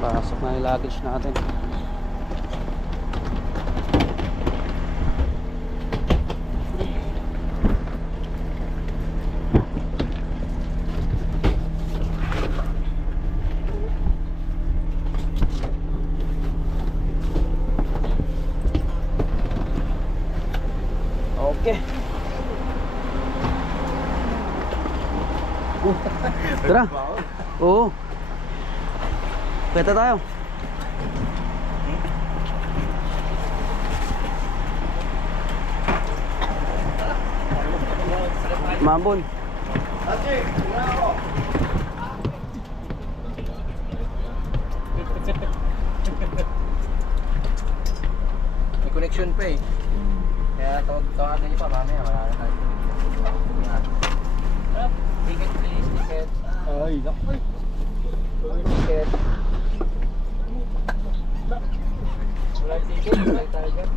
Pasok na yung luggage natin. Okay. Tara. Oo. Pwede tayo. Mambon. May connection pa eh. Kaya tawagan niyo pa mamaya, wala na tayo. Ticket please, ticket. Ay, naku. Ticket. Wala yung ticket, wala tayo dyan.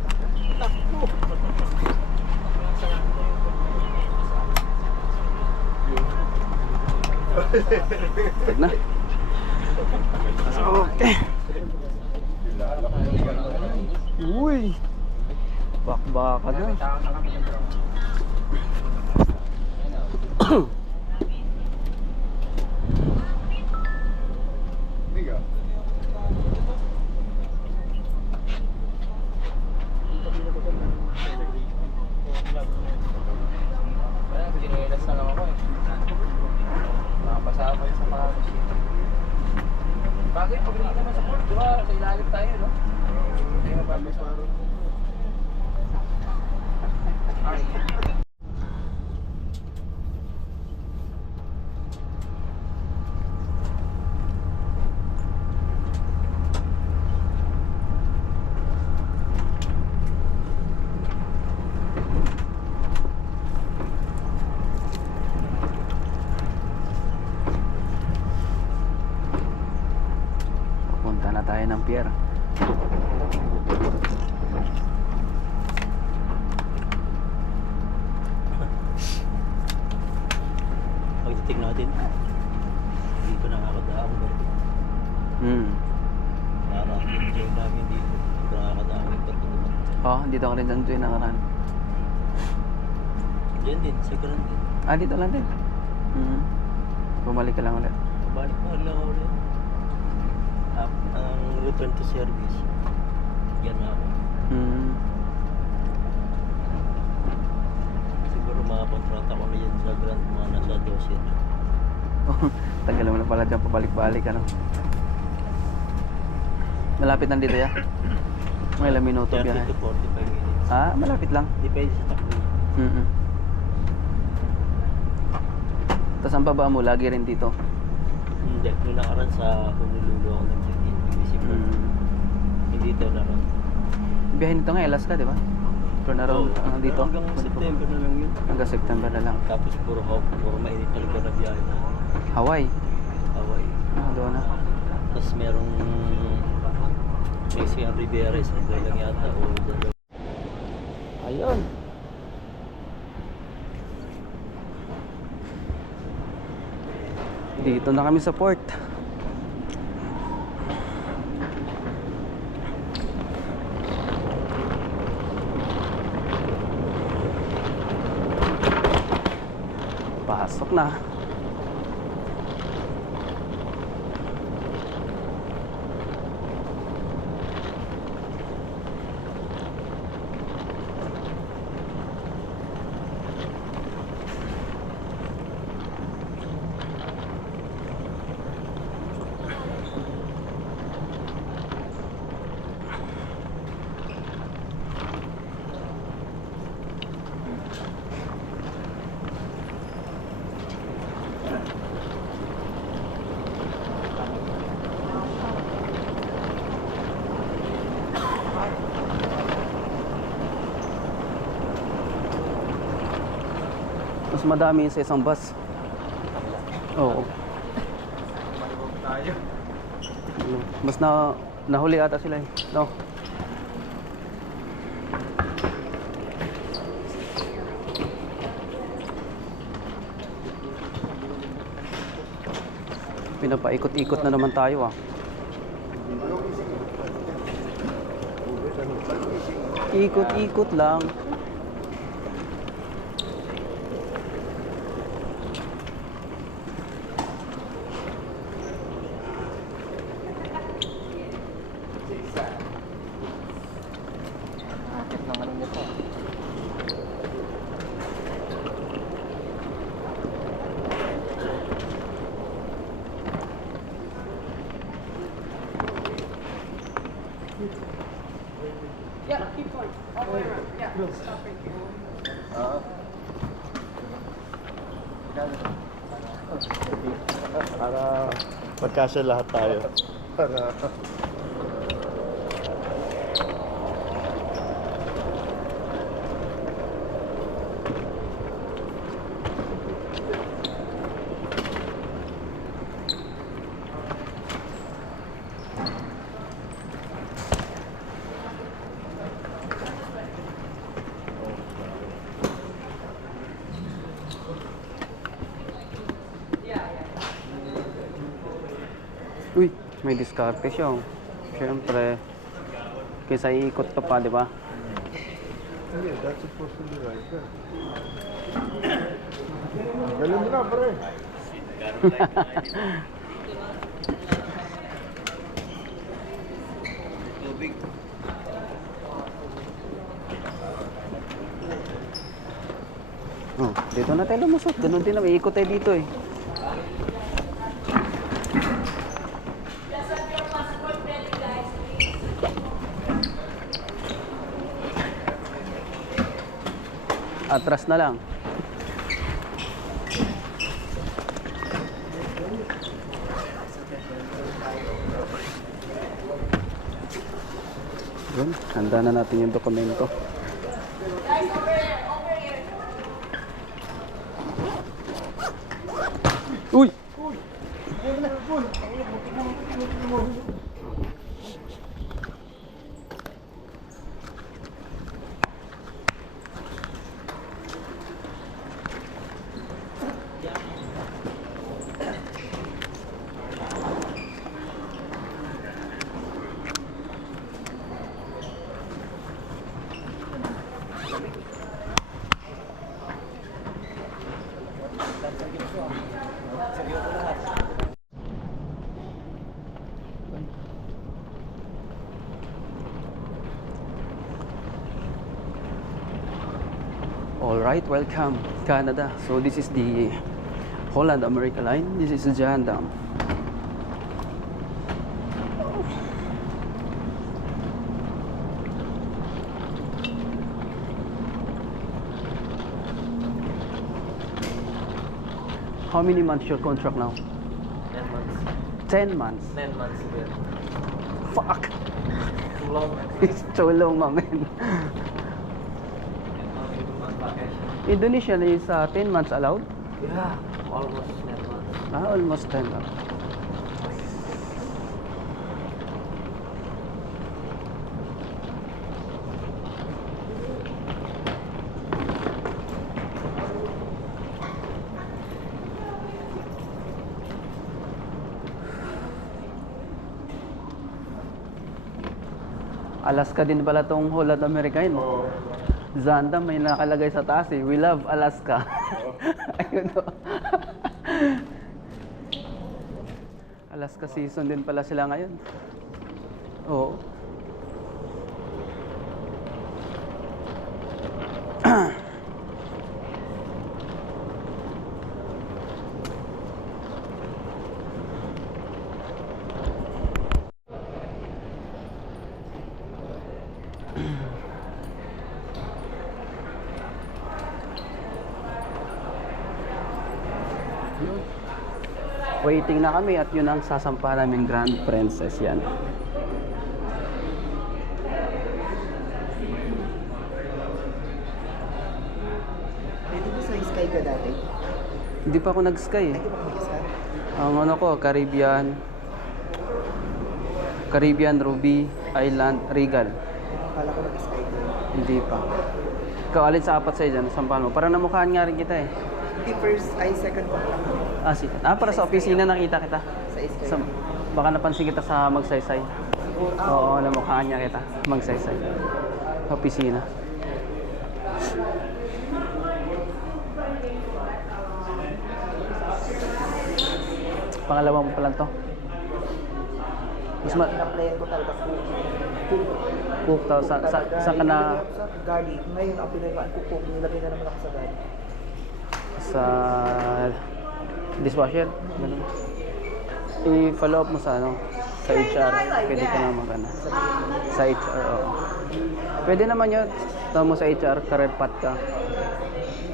Pwede na. Okay. Uy. Bakbaka na. Ginelas na lang ako eh. Nakapasama sa pagkakas. Bagay, pag naman sa port, diba? Sa ilalim tayo, no? Hindi mapapasama. Punta na tayo ng pier. Pagdating natin, hindi pa nakakadaang barko. Nakaka-enjoy namin dito. Hindi pa nakakadaang yung barko naman. Oh, dito ako rin enjoy na karan. Diyan din, sa karan din. Ah, dito lang din. Bumalik ka lang ulit. Balik pa lang ako rin. Ang return to service. Yan na ako. Siguro makakontrata ko na yan sa Grand, mga nasa 12 na. Tagal mo na pala dyan, pabalik-balik ano. Malapit lang dito ya? Mga ilang minuto 30 biyahe. to 45 minutes. Ah, malapit lang. Depende sa takbo. Tapos ang baba mo, lagi rin dito. Hindi, nung nakaraan sa Honolulu ako nag-check-in. Hindi ito naroon. Biyahe nito nga, Alaska, di ba? Pero naroon dito. Hanggang September na lang yun. Hanggang September na lang. Tapos puro mainit talaga na biyahe na. Hawaii. Hawaii. Ah, doon na. Tapos merong Mexican Riviera, isang day lang yata o dalawa. Ayun. Dito na kami sa port. Pasok na. Mas madami sa isang bus. Oo. Tayo. Mas nahuli ata sila eh. No. Pinapaikot-ikot na naman tayo ah. Ikot-ikot lang. Akit ng ano nito. Yeah, keep going. All the way around. Yeah, stop right here. Oo. Para magkasya lahat tayo. Para... Uy, may diskarte siya. Oh. Siyempre, kaysa iikot ka pa, di ba? Hindi, that's supposed to be right there. Galing mo na, pre. Tubig. Oh, dito na tayo lumusot. Ganun din na, may ikot tayo dito eh. Atras na lang. Yun, handa na natin yung dokumento. Uy! Alright, welcome Canada. So this is the Holland America line. This is Zaandam. How many months your contract now? 9 months. 10 months. 9 months again. Fuck! Too long. It's too long, man. Indonesia is 10 months allowed? Yeah, almost 9 months. Almost 10 months. Alaska din pala tong Holland America yun. Oo. Zaandam may nakalagay sa taas eh. We love Alaska. Ayun o. Alaska season din pala sila ngayon. Oo. Waiting na kami at yun ang sasampa namin Grand Princess yan. Pwede ba sa Sky ka dati? Hindi pa ako nag-sky eh. Pwede ba mag-isa? Ang ano ko, Caribbean, Ruby, Island, Regal. Akala ko nag-Sky ka. Hindi pa. Ikaw alin sa apat sa'yo dyan, sampahan mo. Parang namukhaan nga rin kita eh. Hindi, second contract ko. Ah, sige. Ah, para sa opisina nakita kita. Sa Sky. Sa, Baka napansin kita sa magsaysay. Oo, namukhaan niya kita. Magsaysay. Opisina. Pangalawa mo pa lang to. Mas Pinaplayan ko talaga cook to. Saan ka na Sa garlic. Ngayon, ang pinayaan ko cook. Nilagay na naman ako sa garlic. sa dishwasher? Ganun. I-follow up mo sa ano? Sa HR. Pwede ka na mag-ano. Sa HR, oo. Pwede naman yun. Tawag mo sa HR, career path ka.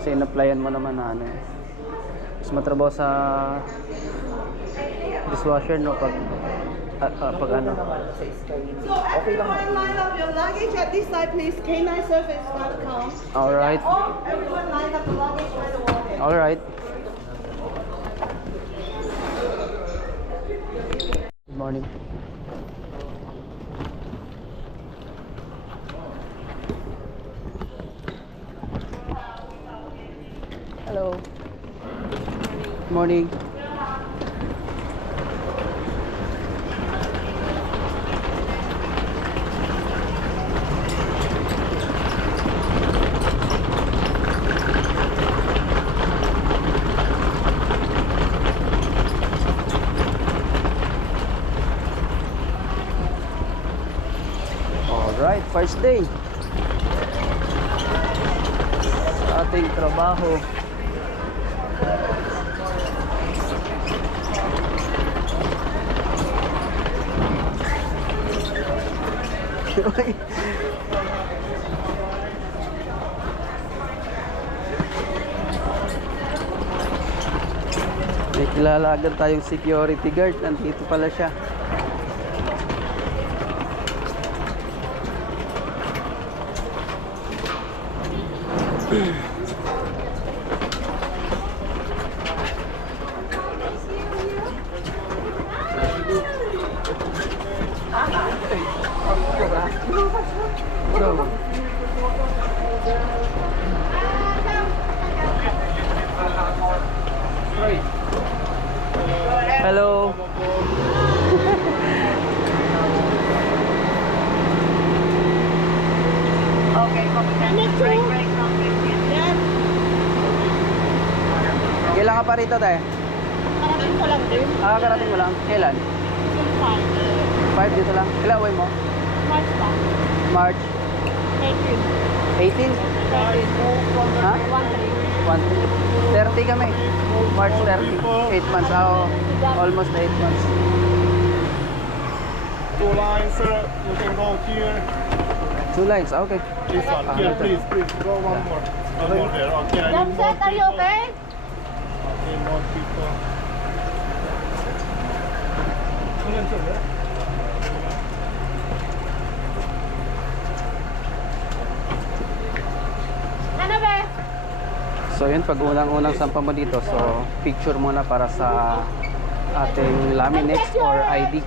Kasi in-applyan mo naman na ano eh. Mas matrabaho sa dishwasher, no? Pag ano. Naman sa Sky. Okay lang. Everyone line up your luggage at this side, please. K9 service gonna come. Alright. Everyone line up the luggage by the wall. Alright. Good morning. Hello. Good morning. Alright, first day sa ating trabaho. May kilala agad tayong security guard. Nandito pala siya. Hello. Okay, break, break, yeah. Kailan ka pa rito, tayo? Karating ko lang din. Karating mo lang. Kailan? 5 dito lang. Kailan uwi mo? March pa. March 18. 18? Ha? 30 kami. March 30. 8 months. Almost 8 months. 2 lines, sir. You can go here. 2 lines. Okay. This one. Here, please, please. Go one more. One more there. Okay, I need more Jamset, are you people. okay? Okay, more people. Ano ba? So yun, pag unang-unang sampa mo dito, so picture muna para sa ating laminates or ID.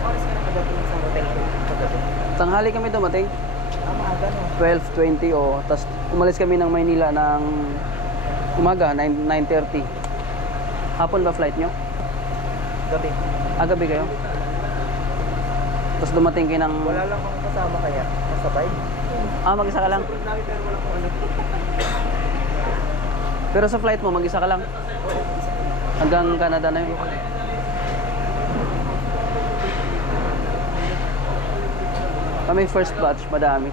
Oras ka na pagdating sa hotel ko. Pagdating. Tanghali kami dumating. Maaga no. 12:20 o tas umalis kami ng Maynila ng umaga 9:30. Hapon ba flight nyo? Gabi. Gabi kayo? Tapos dumating kayo ng... Wala lang akong kasama kaya. Masabay. Mag-isa ka lang? Dami pero wala akong ano. Pero sa flight mo, mag-isa ka lang? Hanggang Canada na yun? Kami first batch, madami.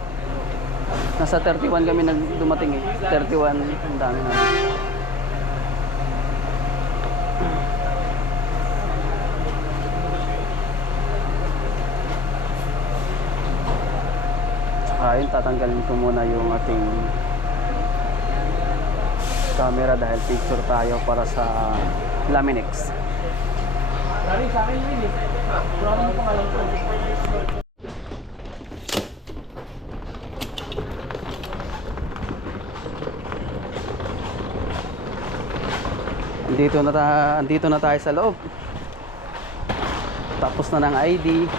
Nasa 31 kami dumating eh. 31, ang dami na. Tsaka yun, tatanggalin ko muna yung ating camera dahil picture tayo para sa Laminex. Andito na tayo sa loob. Tapos na ng ID.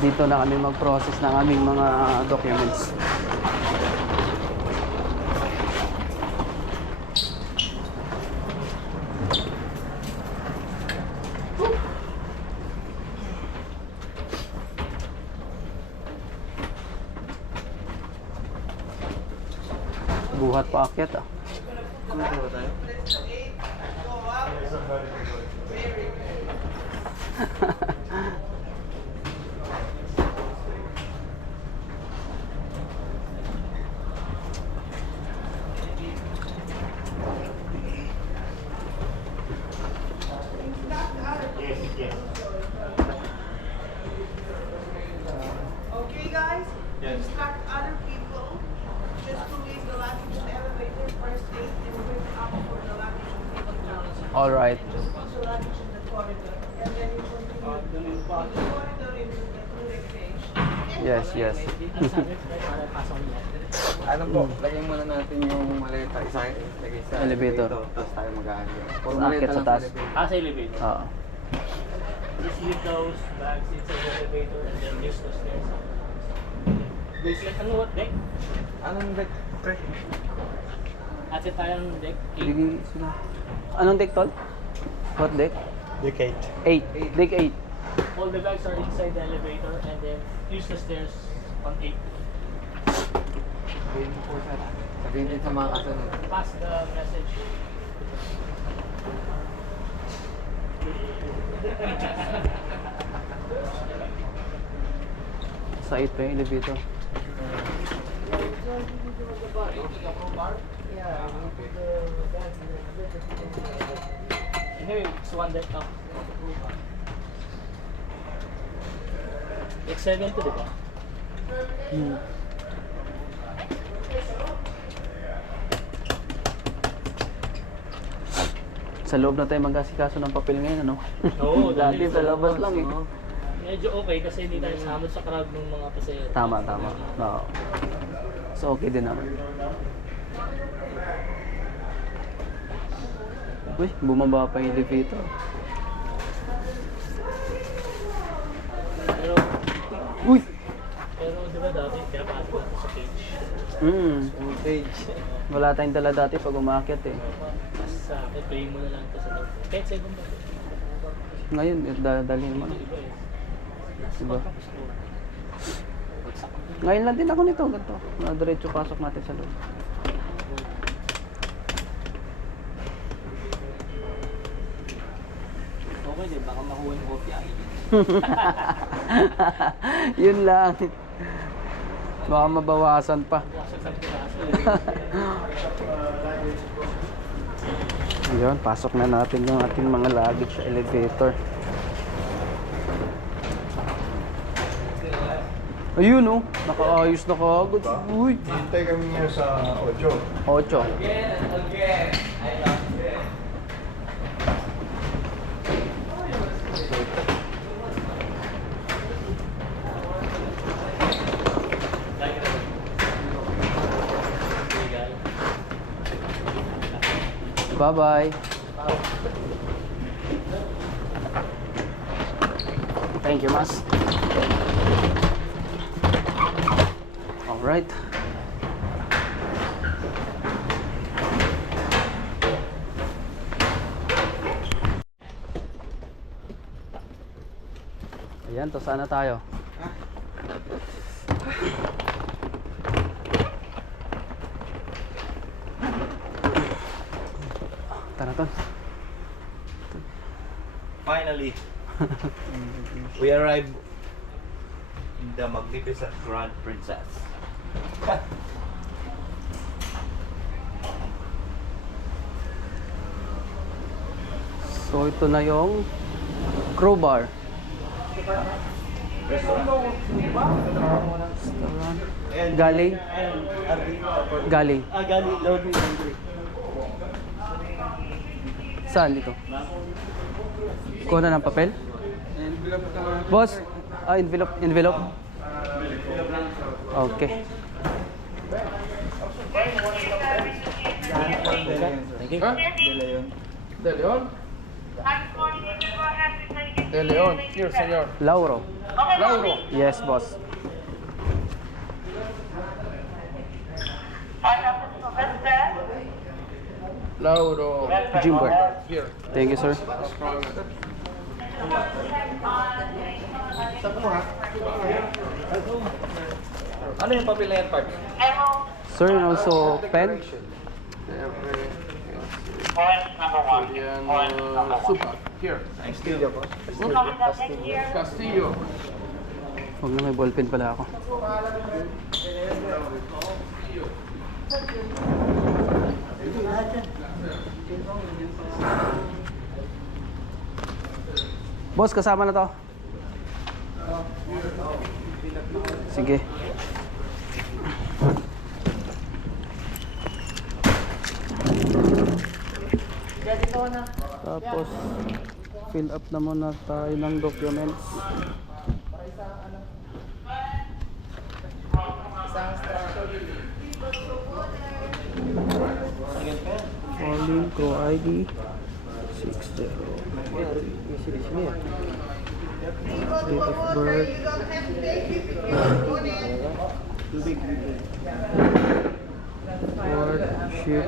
Dito na kami mag-process ng aming mga documents. Buhat pa akyat ah. Okay, guys? Instruct other people just to leave the luggage in the elevator first aid and wait up for the luggage to be down. All right. Just put the luggage in the corridor and then you continue in the corridor into the touring stage. Yes, yes. Ano po, lagyan muna natin yung maleta, lagay sa Elevator. tapos tayo mag-aano. Puro Tapos maleta aakyat sa lang taas. elevator. Sa elevator. Oo. Just leave those bags inside the elevator and then use the stairs. Basically, ano what deck? Anong deck, pre? Ate tayong deck. Bigay sila. Anong deck tol? What deck? Deck 8. Deck 8. All the bags are inside the elevator and then use the stairs on 8. Sabihin din sa mga kasunod. Pass the message. Sa 8 pa yung elevator. Anyway, it's one deck up. Deck 7 to, di ba? Sa loob na tayo mag-asikaso ng papel ngayon, ano? Oo, Dati sa labas lang eh. Medyo okay kasi hindi tayo samad sa crowd ng mga pasahero. Tama, tama. Oo. So okay din naman. Uy, bumaba pa yung elevator. Pero, Uy! di ba dati, pinapasok natin sa cage. Stage. Wala tayong dala dati pag umakyat eh. Tapos sa akin, play mo na lang ito sa loob. Kahit 7 ba? Ngayon, dalhin mo na. Iba eh. Diba? Ngayon lang din ako nito, ganito. Diretso pasok natin sa loob. Okay din, baka makuha yung kopya. Yun lang. Baka mabawasan pa. Ayun, pasok na natin yung ating mga luggage sa elevator. Ayun oh, nakaayos na kaagad. Uy! Hintay kami mo sa 8. 8. Bye-bye. Thank you, Mas. All right. Ayan, to sana tayo. Tara, Ton. Finally, we arrived in the magnificent Grand Princess. So, ito na yung crowbar. Galing? Galing. Galing, load me laundry. Saan dito? Kuha na ng papel? Boss, envelope. Okay. De Leon? De Leon. Here, senor. Lauro. Lauro. Yes, boss. Lauro. Jimber. Here. Thank you, sir. Ano yung papel na yan, Park? Sir, and also pen. Yan, Supa. Here. Castillo. Huwag na, may ballpen pala ako. Boss, kasama na to. Sige. Tapos, fill up na muna tayo ng documents. Calling ko ID 60. Date of birth. Ward, ship.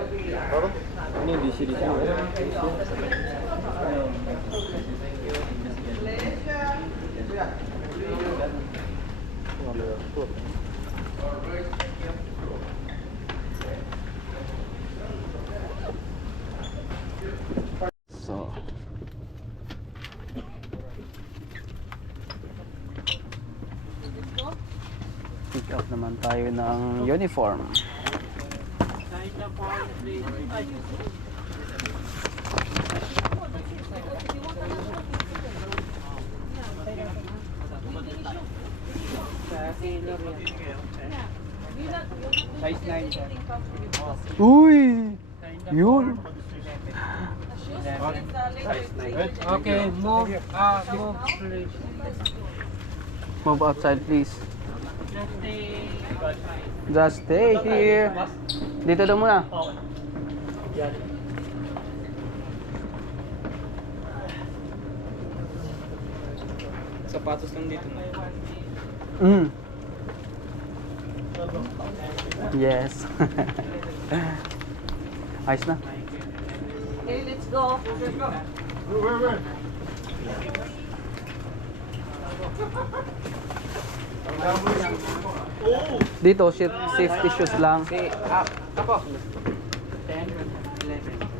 So, pick up naman tayo ng uniform. Uy! Yun! Okay, move please. Move outside, please. Just stay here. Dito daw muna. Sapatos lang dito. Yes. Ayos na. Okay, let's go. Dito, safety shoes lang. Ako. 10, 11.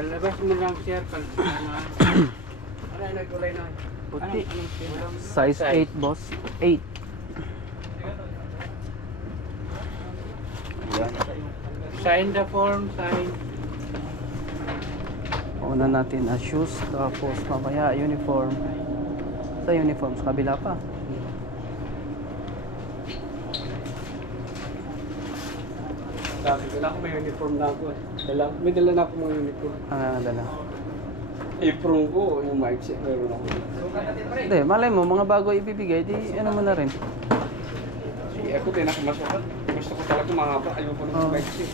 Lalabas mo lang sir. Ano yung nagkulay na? Puti. Size 8, boss. 8. Ayan. Sign the form, sign. Una natin ang shoes, tapos mamaya uniform. Sa uniform, sa kabila pa. Sabi ko na ako may uniform na ako. May dala na ako mga uniform. Ang dala. Apron ko, yung mic set, meron ako. Hindi, malay mo, mga bago ibibigay, di ano mo na rin. Sige, ako pinakamasakit. Gusto ko talaga mahaba, ayoko ng Oh. mic set.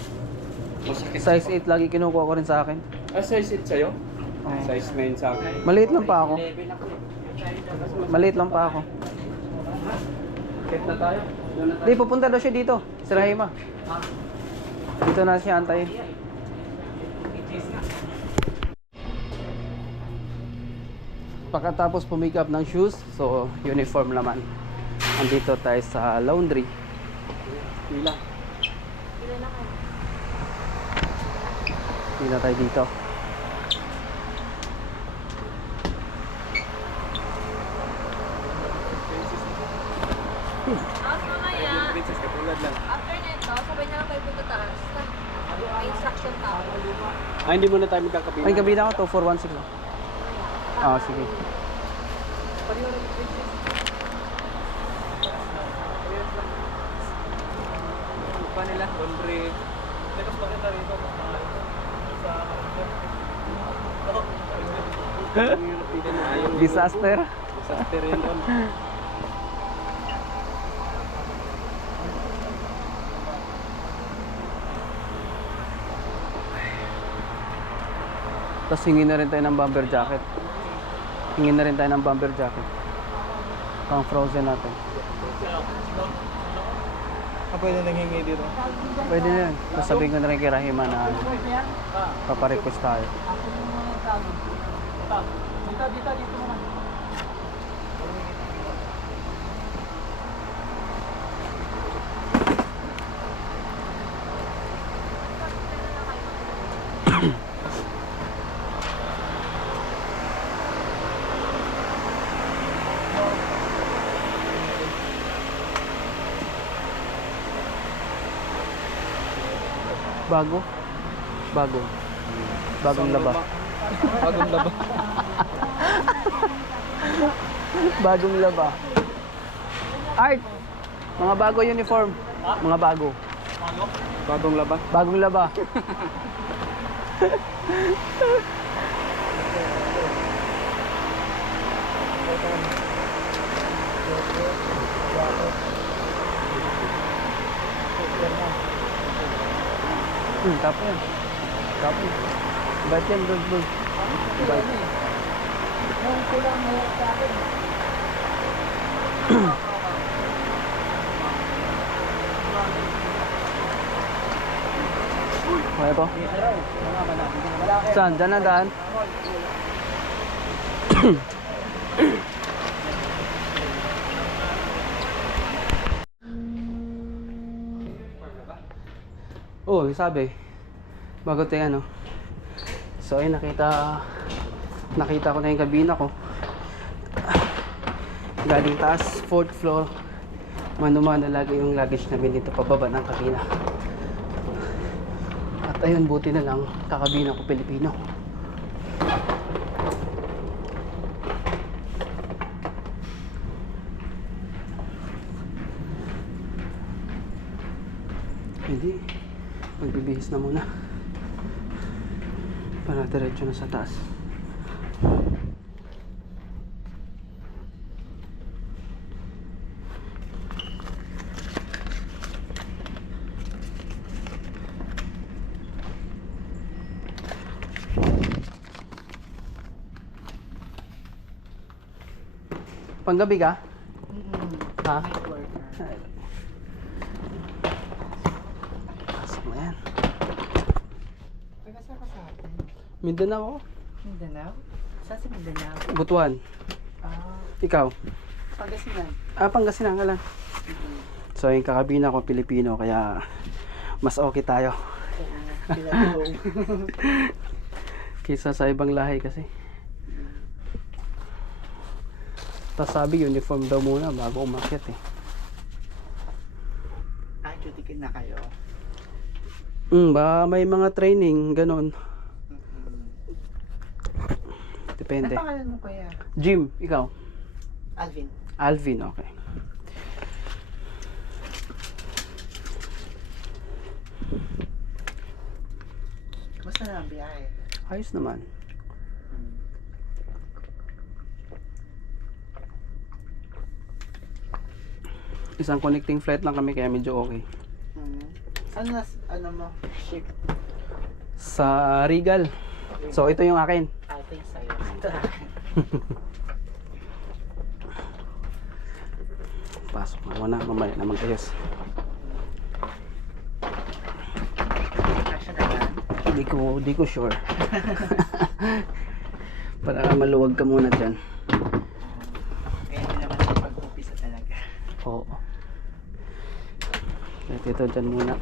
Masakit. Size 8 lagi kinukuha ko rin sa akin. Ah, size 8 sa'yo? Oh. Size 9 sa akin. Maliit lang pa ako. Maliit lang pa ako. Kit na tayo. Doon na tayo. Di, pupunta daw siya dito. Si Rahima. Dito na siya antayin. Pagkatapos pumick up ng shoes, so uniform naman. Andito tayo sa laundry. Pila. Pila tayo dito. Princess, katulad lang. After nito, sabay na lang tayo punta taas. May instruction tao. Ah, hindi muna tayo magkakabila. Ay, kabila ko, 2416 lang. Ah, sige. pa nila, laundry. Tapos bakit na rito? Sa Disaster. Disaster yun doon. Tapos hingin na rin tayo ng bomber jacket. Hingin na rin tayo ng bomber jacket. Pang frozen natin. Pwede nanghingi dito. Pwede na yun. Tapos sabihin ko na rin kay Rahima na paparequest tayo. Dito naman. Bago? Bago. Bagong laba. Bagong laba. Bagong laba. Art! Mga bago uniform. Mga bago. Bagong laba. Bagong laba. Tapo yan. Tapo yan. Bait yan, bro. Bait. Okay po? Saan? Diyan na daan? Oh, sabi. Bago tayo ano. So ay nakita ko na yung kabina ko. Galing taas, 4th floor. Mano-mano lagi yung luggage namin dito pababa ng kabina. At ayun, buti na lang kakabina ko Pilipino. Hindi. Magbibihis na muna para diretso na sa taas. Panggabi ka? Ha? Pasok na yan. Taga-saan ka sa atin? Mindanao ako. Mindanao? Saan si Mindanao? Butuan. Ikaw? Pangasinan. Pangasinan ka lang. So yung kakabina ko Pilipino kaya mas okay tayo. Kisa sa ibang lahi kasi. Tapos sabi uniform daw muna bago umakyat eh. Tutikin na kayo. Ba may mga training ganon. Depende. Ano pangalan mo kuya? Jim, ikaw? Alvin. Alvin, okay. Basta na ang biyahe. Ayos naman. Isang connecting flight lang kami kaya medyo okay. Ano mo? Ship. Sa Regal. So ito yung akin. I think sa'yo. Pasok na muna, mamaya na mag-ayos. Kasya na yan. Di ko sure. Para maluwag ka muna dyan. Kaya hindi naman ako pag-upisa talaga. Oo. Kaya ito dyan muna.